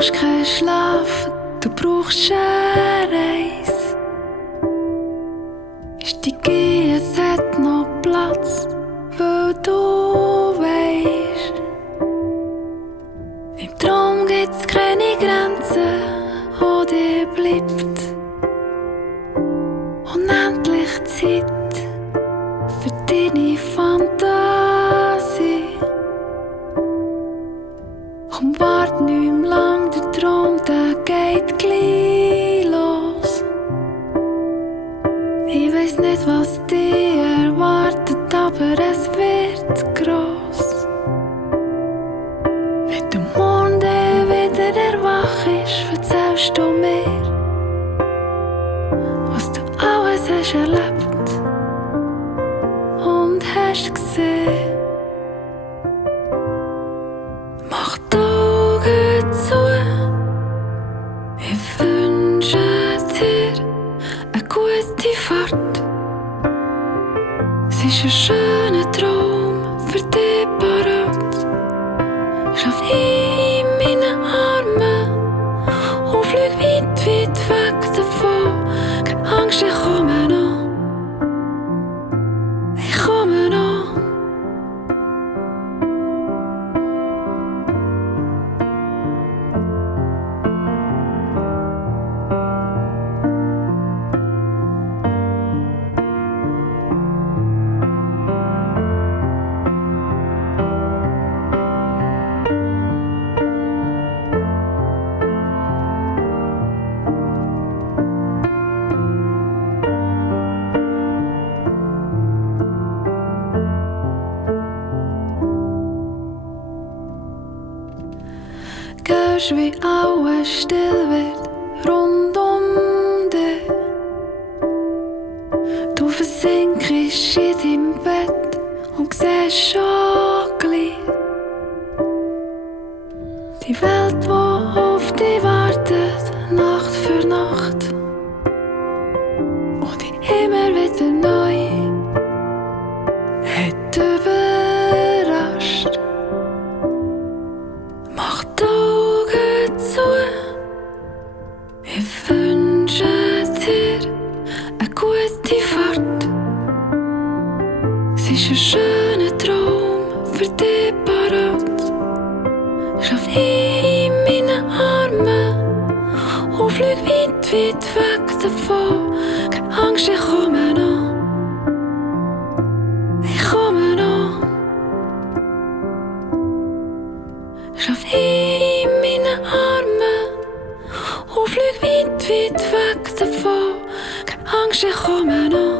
brauchst keinen Schlaf, du brauchst einen REIS. Ist die GIT'S hat noch Platz, weil du weisst, im Traum gibt's keine Grenzen, wo dir bleibt unendlich Zeit für deine Fantasie. Komm, wart nicht mehr lang, der Traum, der geht gleich los. Ich weiss nicht, was dich erwartet, aber es wird gross. Wenn du morgen wieder erwachst, erzählst du mir, was du alles hast erlebt und hast gesehen. Mach die Augen zu, ich wünsche dir eine gute Fahrt. Es ist ein schöner Traum für dich parat. Schlaf in meinen Armen und flieg weit, weit weg davon. Keine Angst, ich komme noch. Ich komme noch. Hörst, wie alles still wird rund um dich. Du versinkst in deinem Bett und siehst schon gleich die Welt, die auf dich wartet, Nacht für Nacht, und dich immer wieder neu hat überrascht. Mach die Augen zu, ich wünsche dir eine gute Fahrt. Es ist ein schöner Traum für dich parat. Schlaf in meinen Armen und flieg weit, weit weg davon. Keine Angst, ich komme noch. Ich komme noch. Schlaf in meinen Armen und flieg weit, weit weg davon. Keine Angst, ich komme noch.